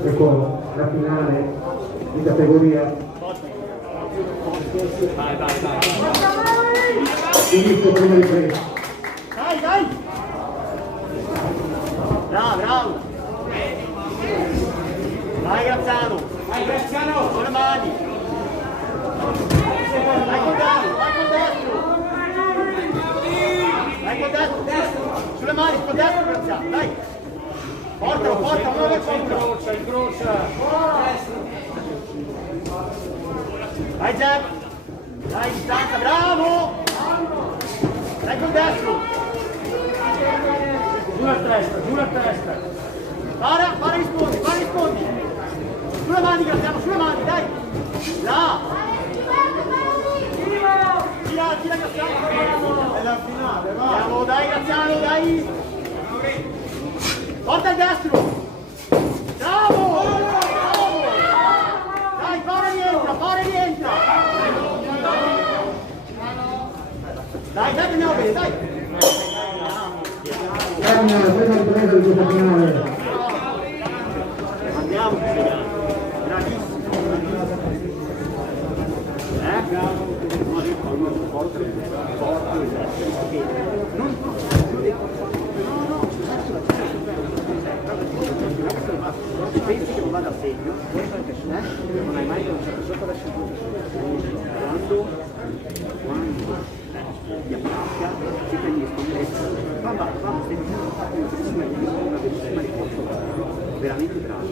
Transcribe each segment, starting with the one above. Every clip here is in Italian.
Ecco la finale di categoria. Vai. Inizio prima ripresa. Dai! Bravo! Vai Graziano! Con le mani! Vai col destro! Sulle mani, col destro Graziano, dai! Portalo, non lo compra! Incrocia! Vai Jack! Dai, distanza, bravo! Dai col destro! Giù la testa! Para, rispondi! Sulle mani Graziano, sulle mani, dai! Là! Gira Graziano! È la finale, va! Andiamo, dai Graziano, dai! Porta il destro! Bravo! Dai, fare rientra! Dai, che andiamo bene, dai! Termina la prima ripresa di questa finale. Andiamo, bravissimo! Se pensi che non vada a segno, non hai mai lanciato sotto la cintura. Quando ti appicca, ti prendi va, stai dicendo una bellissima risposta, veramente bravo.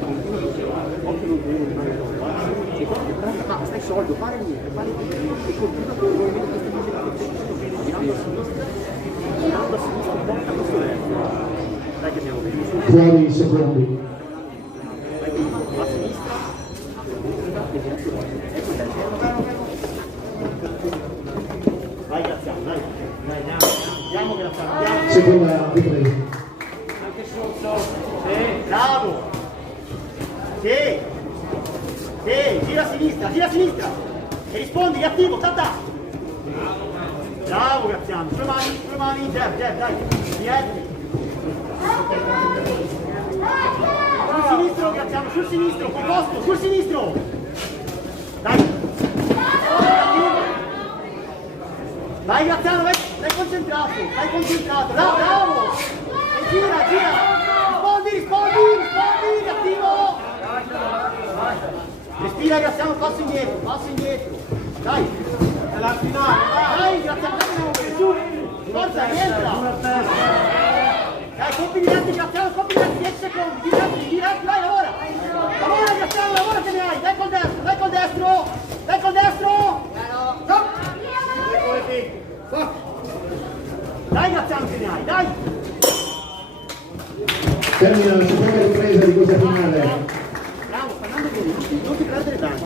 Continua così, occhio non deve rimanere e poi stai soldo, fare niente, e continua con il movimento che stai facendo, girando a sinistra, porta questo destro. Dai che andiamo bene. Fuori i secondi. A sinistra, ecco il destro. Vai Graziano, dai. Andiamo Graziano, andiamo. Seconda ripresa. Anche sotto! Sì! Bravo! Sì! Gira a sinistra! E rispondi, attivo, tata! Bravo Graziano, sulle mani, Jeff, dai! Dietro! Sul sinistro Graziano, sul sinistro, posto, sul sinistro! Dai! Vai Graziano, vai concentrato! Bravo! E gira! Rispondi, attivo! Respira Graziano, passo indietro! Dai! È la finale! Dai Graziano, su! Forza, rientra! Dai, colpi diretti Graziano, 10 secondi, diretti, vai, lavora! Lavora Graziano, lavora che ne hai! Dai col destro! Stop! Dai Graziano che ne hai, dai! Termina la seconda ripresa di questa finale. Bravo, sta andando bene, non ti perdere danni.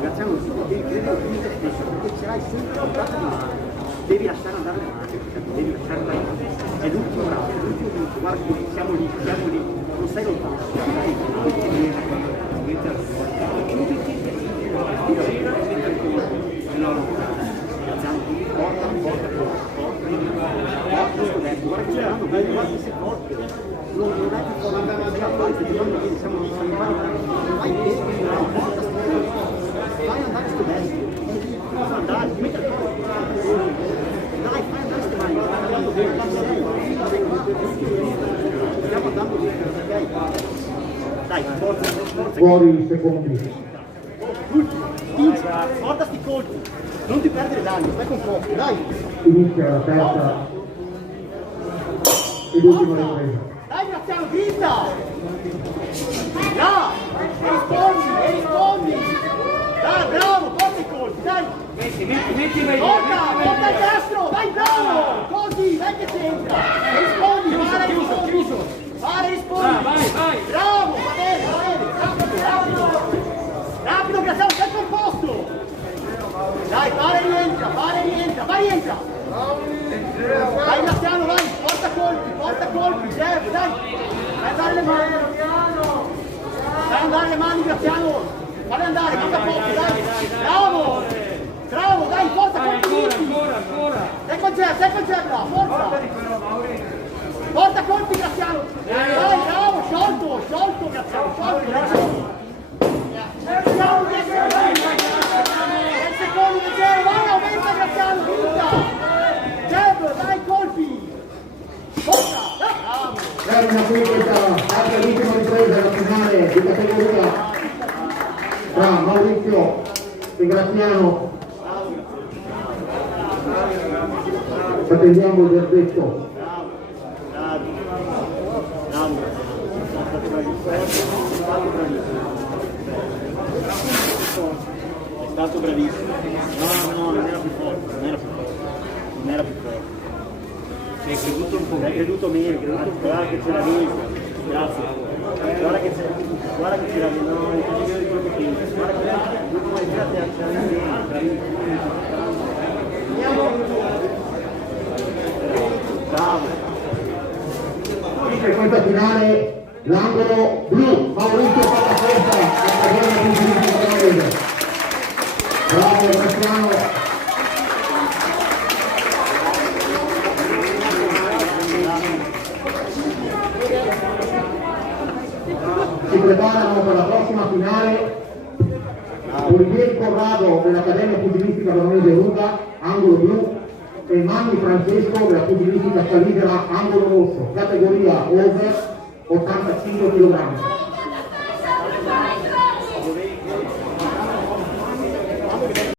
Graziano, devi credere in te stesso, perché ce l'hai sempre un braccio di mano. Devi lasciare andare le mani, devi lasciare andare le mani. È l'ultimo braccio, è l'ultimo minuto, guarda, siamo lì, non sei lontano. Graziano, porta, guarda che stanno bene, guarda che sei forte. Non è più forte, siamo lì, vai bene, fai andare sto destro, fai andare, ti metti al corpo, dai, fai andare sto mani, stiamo andando bene, ok? Dai, forza. Fuori i secondi. L'ultimo, porta sti colpi, non ti perdere danni, stai con forza, dai! Inizia la terza e l'ultima ripresa. Dai Graziano, grinta! Là! E rispondi! Dai, bravo, porta i colpi, dai! Metti meglio! Porta! vai, entra! Vai Graziano, vai, porta colpi, Jeff, dai! Vai andare le mani! Dai andare le mani Graziano! Falli andare, manca poco, dai! Bravo! Bravo, dai, porta colpi visti! Sei con Jeff là, forza! Porta colpi Graziano! Dai, bravo, sciolto Graziano, sciolto! Graziano, 10 secondi, leggero, vai, aumenta Graziano, vinta! Jeff, dai, colpi! Forza! Bravo! Termina qui questa anche l'ultima ripresa della finale di categoria tra Maurizio e Graziano. Attendiamo il verdetto. È stato bravissimo. No, non era più forte, non era più forte. Hai creduto un po', hai creduto meno, guarda che ce l'avevi. Grazie. Guarda che ce l'avevi, no, non è così di quello che pensi. Guarda che l'ultima ripresa ce l'avevi. Bravo. Vince questa finale l'angolo blu, Maurizio Pallaforza, categoria di bravo Graziano. Si preparano per la prossima finale Olivier Corrado dell'Accademia Pugilistica Veronese Ruga, angolo blu, e Manni Francesco della Pugilistica Saligera, angolo rosso, categoria over 85 kg.